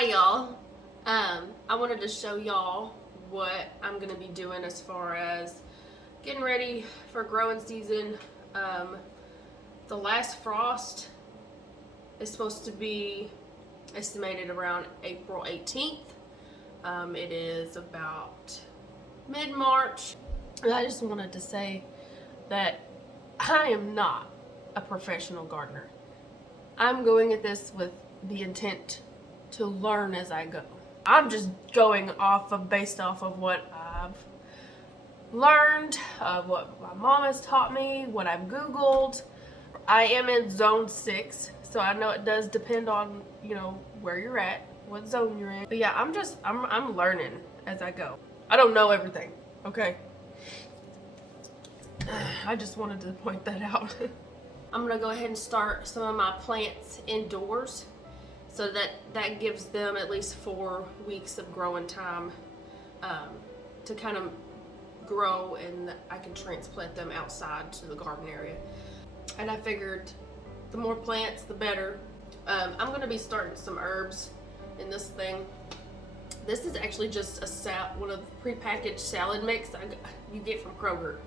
Hi y'all. I wanted to show y'all what I'm gonna be doing as far as getting ready for growing season. The last frost is supposed to be estimated around April 18th. It is about mid-March. And I just wanted to say that I am not a professional gardener. I'm going at this with the intent to learn as I go. I'm just going based off of what I've learned, what my mom has taught me, what I've Googled. I am in zone 6, so I know it does depend on, where you're at, what zone you're in. But yeah, I'm learning as I go. I don't know everything, okay? I just wanted to point that out. I'm gonna go ahead and start some of my plants indoors so that gives them at least 4 weeks of growing time to kind of grow, and I can transplant them outside to the garden area. And I figured the more plants, the better. I'm gonna be starting some herbs in this thing. This is actually just one of the prepackaged salad mix you get from Kroger.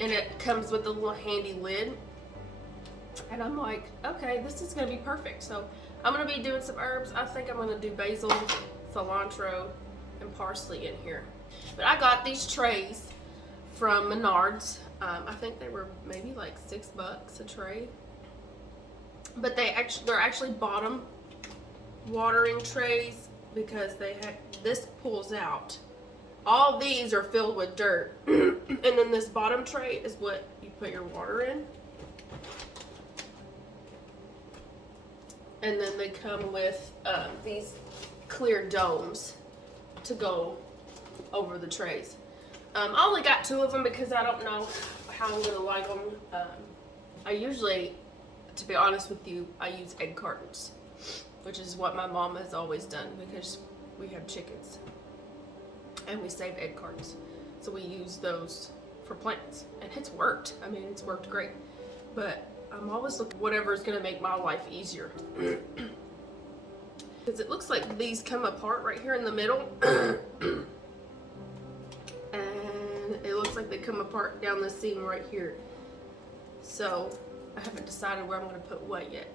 And it comes with a little handy lid. And I'm like, okay, this is gonna be perfect. So I'm gonna be doing some herbs. I think I'm gonna do basil, cilantro, and parsley in here. But I got these trays from Menards. I think they were maybe like $6 a tray. But they're actually bottom watering trays because this pulls out. All these are filled with dirt. And then this bottom tray is what you put your water in. And then they come with these clear domes to go over the trays. I only got 2 of them because I don't know how I'm gonna like them. I usually, to be honest with you, I use egg cartons, which is what my mom has always done because we have chickens and we save egg cartons. So we use those for plants, and it's worked. I mean, it's worked great. But I'm always looking for whatever is gonna make my life easier. Because it looks like these come apart right here in the middle. And it looks like they come apart down the seam right here. So I haven't decided where I'm gonna put what yet.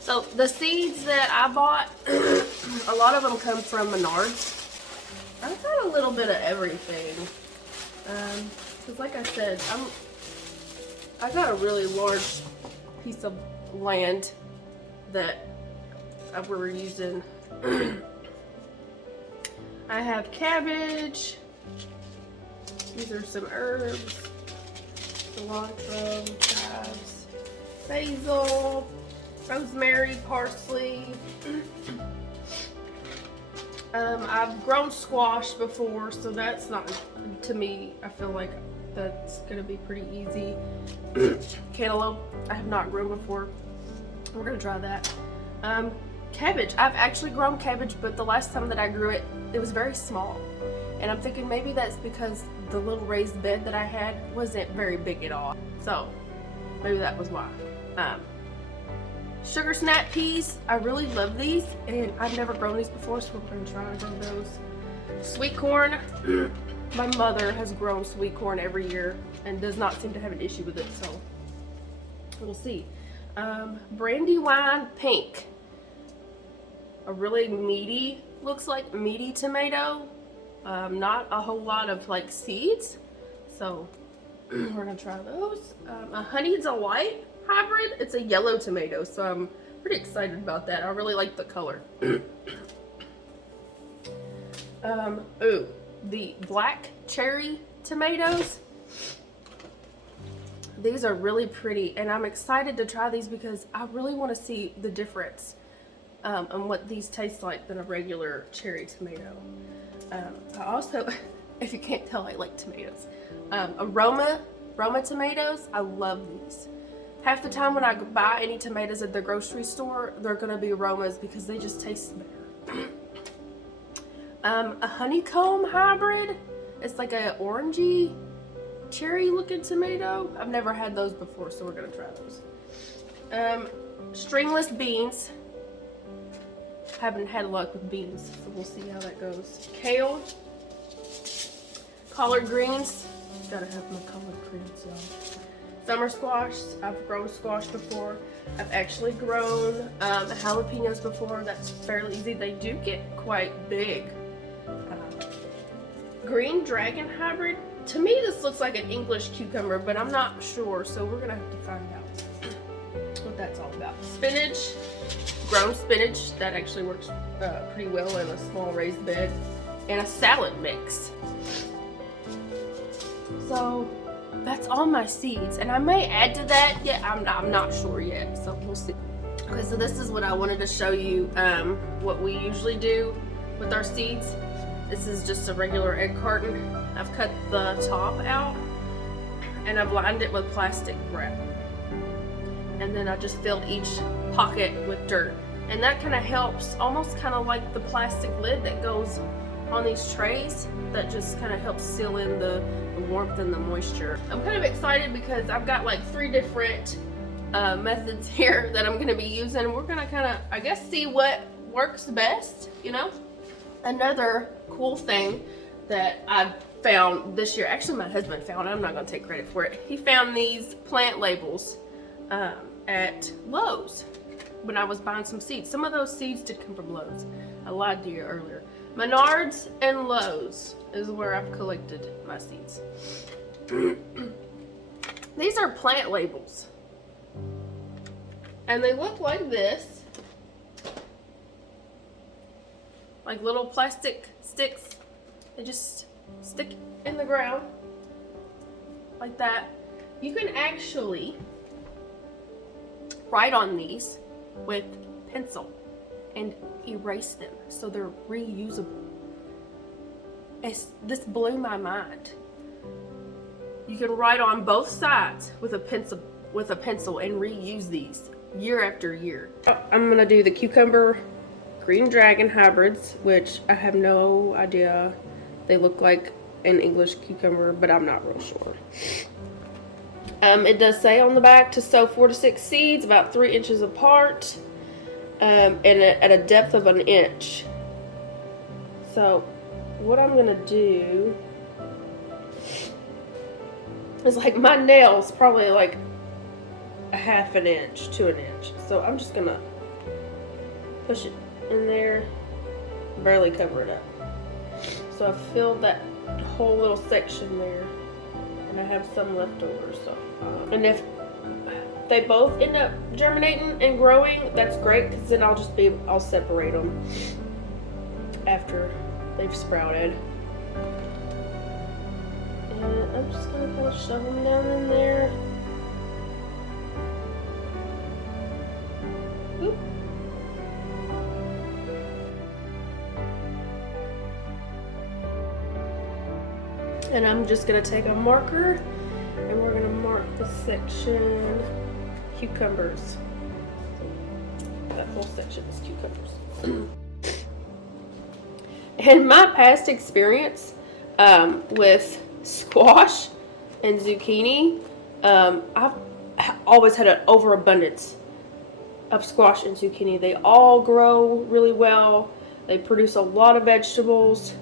So the seeds that I bought, a lot of them come from Menards. I've got a little bit of everything. Because like I said, I got a really large piece of land that we're using. I have cabbage. These are some herbs. Cilantro, chives, basil, rosemary, parsley. I've grown squash before, so that's not, to me, I feel like that's gonna be pretty easy. Cantaloupe, I have not grown before. We're gonna try that. Cabbage, I've actually grown cabbage, but the last time that I grew it, it was very small. And I'm thinking maybe that's because the little raised bed that I had wasn't very big at all. So maybe that was why. Sugar snap peas, I really love these, and I've never grown these before, so we're gonna try to grow those. Sweet corn, my mother has grown sweet corn every year and does not seem to have an issue with it, so we'll see. Brandywine pink, a really meaty, looks like meaty tomato. Not a whole lot of like seeds, so we're gonna try those. A honey delight hybrid, it's a yellow tomato, so I'm pretty excited about that. I really like the color. Ooh, the black cherry tomatoes. These are really pretty, and I'm excited to try these because I really want to see the difference on what these taste like than a regular cherry tomato. I also, if you can't tell, I like tomatoes. Aroma tomatoes, I love these. Half the time when I buy any tomatoes at the grocery store, they're gonna be aromas because they just taste better. A honeycomb hybrid, it's like a orangey cherry looking tomato. I've never had those before, so we're gonna try those. stringless beans. Haven't had luck with beans, so we'll see how that goes. Kale, collard greens. Gotta have my collard greens, y'all. Summer squash. I've grown squash before. I've actually grown jalapenos before. That's fairly easy. They do get quite big. Green dragon hybrid. To me, this looks like an English cucumber, but I'm not sure, so we're gonna have to find out what that's all about. Spinach, grown spinach. That actually works pretty well in a small raised bed, and a salad mix. So that's all my seeds, and I may add to that. Yeah, I'm not sure yet, so we'll see. Okay, so this is what I wanted to show you. What we usually do with our seeds. This is just a regular egg carton. I've cut the top out and I've lined it with plastic wrap. And then I just filled each pocket with dirt. And that kind of helps, almost kind of like the plastic lid that goes on these trays, that just kind of helps seal in the warmth and the moisture. I'm kind of excited because I've got like 3 different methods here that I'm going to be using. We're going to kind of, I guess, see what works best, you know? Another cool thing that I've found this year, actually my husband found it, I'm not going to take credit for it. He found these plant labels at Lowe's when I was buying some seeds. Some of those seeds did come from Lowe's. I lied to you earlier. Menards and Lowe's is where I've collected my seeds. These are plant labels. And they look like this. Like little plastic sticks. They just stick in the ground like that. You can actually write on these with pencil and erase them so they're reusable. This blew my mind. You can write on both sides with a pencil and reuse these year after year. I'm gonna do the cucumber green dragon hybrids, which I have no idea. They look like an English cucumber, but I'm not real sure. It does say on the back to sow 4 to 6 seeds about 3 inches apart, and at a depth of 1 inch. So what I'm gonna do is, like, my nail's probably like a 1/2 inch to 1 inch. So I'm just gonna push it in there, barely cover it up. So I filled that whole little section there, and I have some left over. So, and if they both end up germinating and growing, that's great, because then I'll separate them after they've sprouted. And I'm just gonna kind of shove them down in there. Oop. And I'm just going to take a marker and we're going to mark the section cucumbers. That whole section is cucumbers. In my past experience with squash and zucchini, I've always had an overabundance of squash and zucchini. They all grow really well. They produce a lot of vegetables.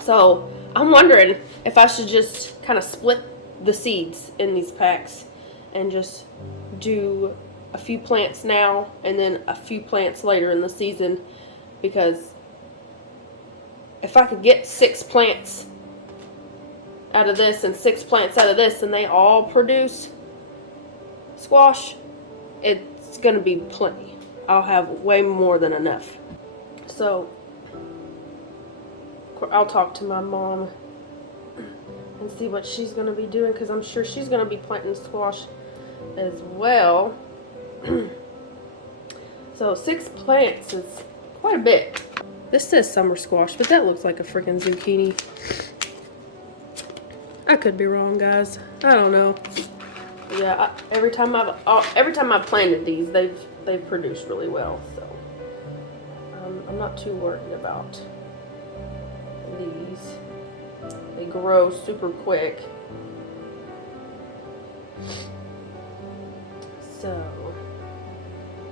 So I'm wondering if I should just kind of split the seeds in these packs and just do a few plants now and then a few plants later in the season, because if I could get 6 plants out of this and 6 plants out of this and they all produce squash, it's going to be plenty. I'll have way more than enough. So I'll talk to my mom and see what she's going to be doing, because I'm sure she's going to be planting squash as well. So 6 plants is quite a bit. This says summer squash, but that looks like a freaking zucchini. I could be wrong, guys. I don't know. Yeah, every time I've planted these, they've produced really well. So I'm not too worried about these. They grow super quick. So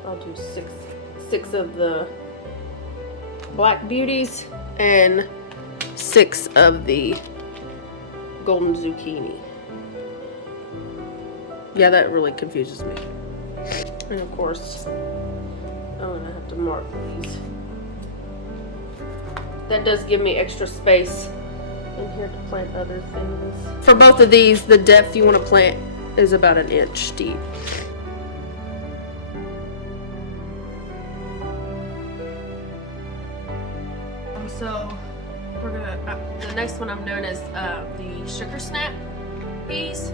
I'll do six of the black beauties and 6 of the golden zucchini. Yeah, that really confuses me. And of course, I'm gonna have to mark these. That does give me extra space in here to plant other things. For both of these, the depth you want to plant is about 1 inch deep. So we're gonna, the next one I'm doing is the sugar snap peas.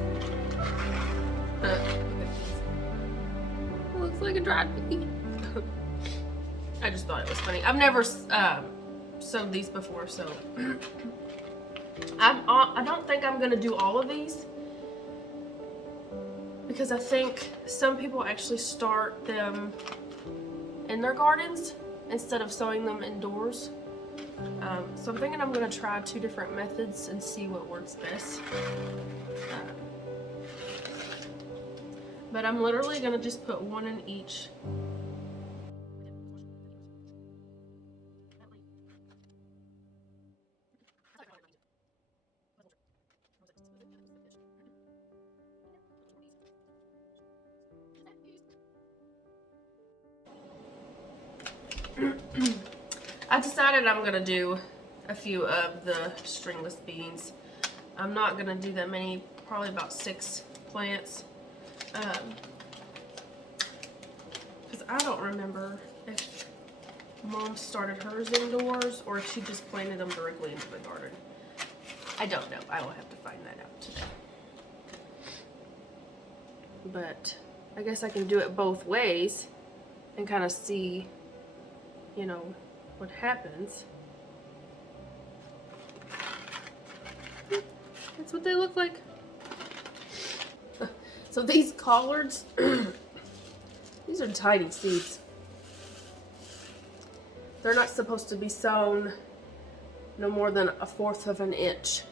It looks like a dried pea. I just thought it was funny. I've never sowed these before, so I don't think I'm gonna do all of these, because I think some people actually start them in their gardens instead of sowing them indoors. So I'm thinking I'm gonna try 2 different methods and see what works best. But I'm literally gonna just put 1 in each. I decided I'm gonna do a few of the stringless beans. I'm not gonna do that many, probably about 6 plants. Because I don't remember if Mom started hers indoors or if she just planted them directly into the garden. I don't know. I will have to find that out today. But I guess I can do it both ways and kind of see, you know, what happens. That's what they look like. So these collards, these are tiny seeds. They're not supposed to be sown no more than 1/4 of an inch.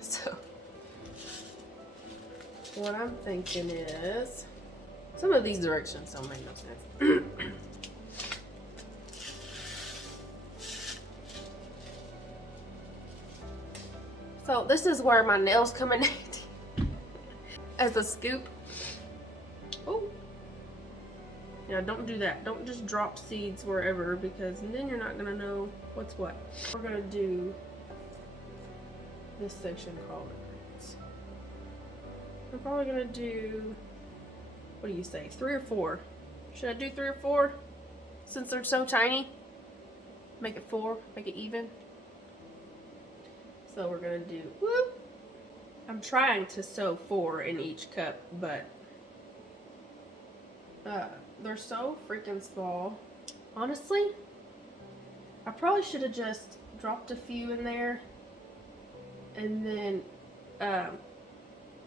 So what I'm thinking is, some of these directions don't make no sense. So this is where my nails come in as a scoop. Oh, yeah, don't do that. Don't just drop seeds wherever, because then you're not gonna know what's what. We're gonna do this section called greens. I'm probably gonna do, what do you say, 3 or 4? Should I do 3 or 4? Since they're so tiny, make it 4, make it even. So we're gonna do, whoop. I'm trying to sow 4 in each cup, but they're so freaking small. Honestly, I probably should have just dropped a few in there and then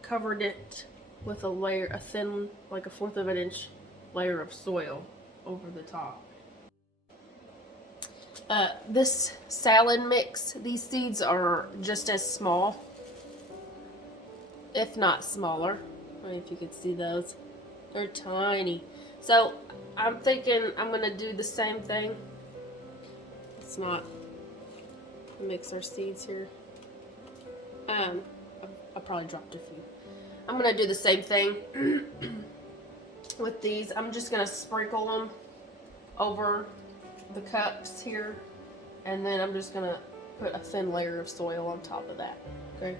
covered it with a layer, a thin, like 1/4 of an inch layer of soil over the top. This salad mix, these seeds are just as small, if not smaller. I don't know if you can see those. They're tiny. So I'm thinking I'm gonna do the same thing. Let's not mix our seeds here. I probably dropped a few. I'm gonna do the same thing with these. I'm just gonna sprinkle them over the cups here, and then I'm just gonna put a thin layer of soil on top of that. Okay.